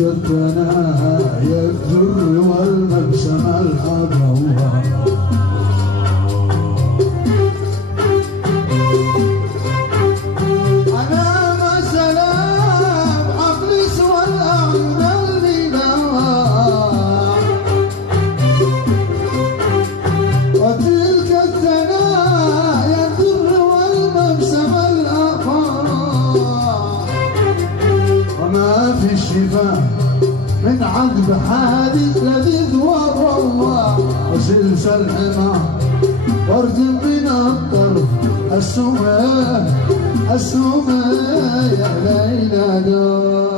الثنايا الدر والمبسم الأضواء أنا ما سلام أبلس والأعين البدواء وتلك الثنايا الدر والمبسم الأضواء وما في الشفاء من عذب حادث لذيذ وروى وسلسل حمى ورد من الطرف السماء يا ليلى دار